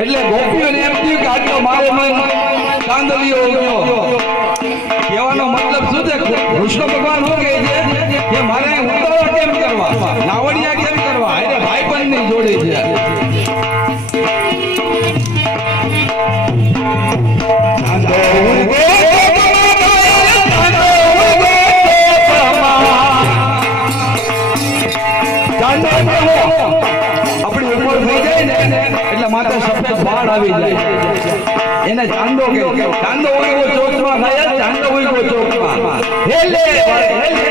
એટલે ગોપીઓને એમ થયું કે આટલો મારે મન કાંદલીઓ કહેવાનો મતલબ શું છે? કૃષ્ણ ભગવાન શું કહે છે કે મારે ઉતાવળ કેમ કરવા, નાવડિયા કેમ કરવા, એટલે ભાઈબંધ ની જોડે છે. આપણી ઉંમર થઈ જાય ને એટલે માથે સફેદ વાળ આવી જાય, એને ચાંદો કે ચાંદો હોય ચોકમાં થાય, ચાંદો હોય ચોકમાં હેલે હેલે